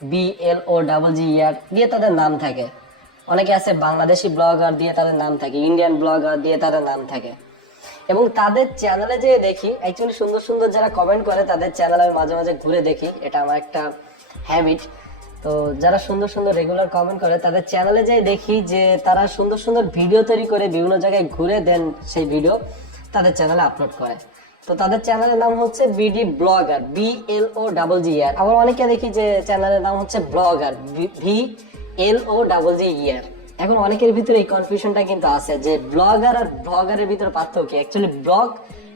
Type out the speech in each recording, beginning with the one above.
BLOGGER দিয়ে তাদের নাম থাকে। অনেকে আছে বাংলাদেশি ব্লগার দিয়ে তাদের নাম থাকে, ইন্ডিয়ান ব্লগার দিয়ে তাদের নাম থাকে। এবং তাদের চ্যানেলে যে দেখি অ্যাকচুয়ালি সুন্দর সুন্দর যারা কমেন্ট করে তাদের চ্যানেলে আমি মাঝে মাঝে ঘুরে দেখি, এটা আমার একটা হ্যাবিট। তো যারা সুন্দর সুন্দর রেগুলার কমেন্ট করে তাদের চ্যানেলে যাই দেখি যে তারা সুন্দর সুন্দর ভিডিও তৈরি করে বিভিন্ন জায়গায় ঘুরে দেন সেই ভিডিও তাদের চ্যানেলে আপলোড করে। তো তাদের চ্যানেলের নাম হচ্ছে বিডি ব্লগার, BLOGGER। আবার অনেকে দেখি যে চ্যানেলের নাম হচ্ছে ব্লগার, VLOGGER। এখন অনেকের ভিতরে এই কনফিউশনটা কিন্তু আছে যে ব্লগার আর ব্লগারের ভিতরে পার্থক্য কি, অ্যাকচুয়ালি ব্লগ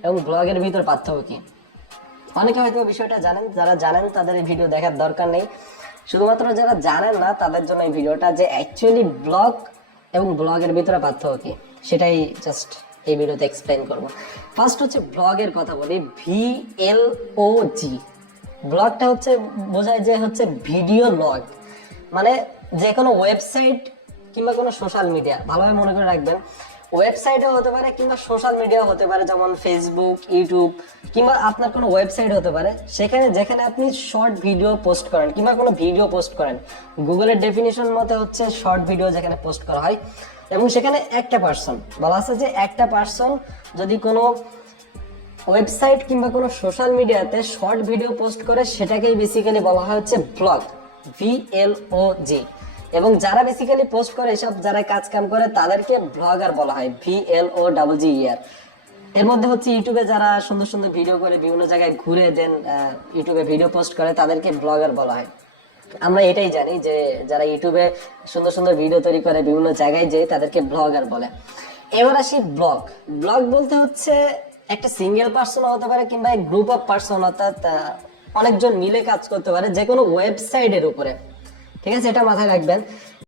এবং ব্লগের ভিতরে পার্থক্য কি। অনেকে হয়তো বিষয়টা জানেন, যারা জানেন তাদের এই ভিডিও দেখার দরকার নেই। শুধুমাত্র যারা জানেন না তাদের জন্য এই ভিডিওটা, যে অ্যাকচুয়ালি ব্লগ এবং ব্লগের ভিতরে পার্থক্য কি সেটাই জাস্ট এই ভিডিওতে এক্সপ্লেইন করব। ফার্স্ট হচ্ছে ব্লগের কথা বলি, VLOG। ব্লগটা হচ্ছে বোঝায় যে হচ্ছে ভিডিও লগ, মানে যে কোনো ওয়েবসাইট কিংবা কোনো সোশ্যাল মিডিয়া, ভালোভাবে মনে করে রাখবেন, ওয়েবসাইটও হতে পারে কিংবা সোশ্যাল মিডিয়াও হতে পারে, যেমন ফেসবুক, ইউটিউব, কিংবা আপনার কোনো ওয়েবসাইট হতে পারে, সেখানে যেখানে আপনি শর্ট ভিডিও পোস্ট করেন কিংবা কোনো ভিডিও পোস্ট করেন। গুগলের ডেফিনিশন মতে হচ্ছে শর্ট ভিডিও যেখানে পোস্ট করা হয়, এবং সেখানে একটা পার্সন বলা আছে যে একটা পার্সন যদি কোনো ওয়েবসাইট কিংবা কোনো সোশ্যাল মিডিয়াতে শর্ট ভিডিও পোস্ট করে সেটাকেই বেসিক্যালি বলা হয় হচ্ছে ব্লগ, VLOG। এবং যারা বেসিক্যালি পোস্ট করে এসব, যারা কাজ কাম করে তাদেরকে ব্লগার বলা হয়, VLOGGER। এর মধ্যে হচ্ছে ইউটিউবে যারা সুন্দর সুন্দর ভিডিও করে বিভিন্ন জায়গায় ঘুরে দেন ইউটিউবে ভিডিও পোস্ট করে তাদেরকে ব্লগার বলা হয়। আমরা এটাই জানি যে যারা ইউটিউবে সুন্দর সুন্দর ভিডিও তৈরি করে বিভিন্ন জায়গায় যায় তাদেরকে ব্লগার বলে। এবার আসি ব্লগ। ব্লগ বলতে হচ্ছে একটা সিঙ্গেল পার্সন হতে পারে কিংবা এক গ্রুপ অফ পার্সন, অর্থাৎ অনেকজন মিলে কাজ করতে পারে যে কোনো ওয়েবসাইটের উপরে। ঠিক আছে, এটা মাথায় রাখবেন।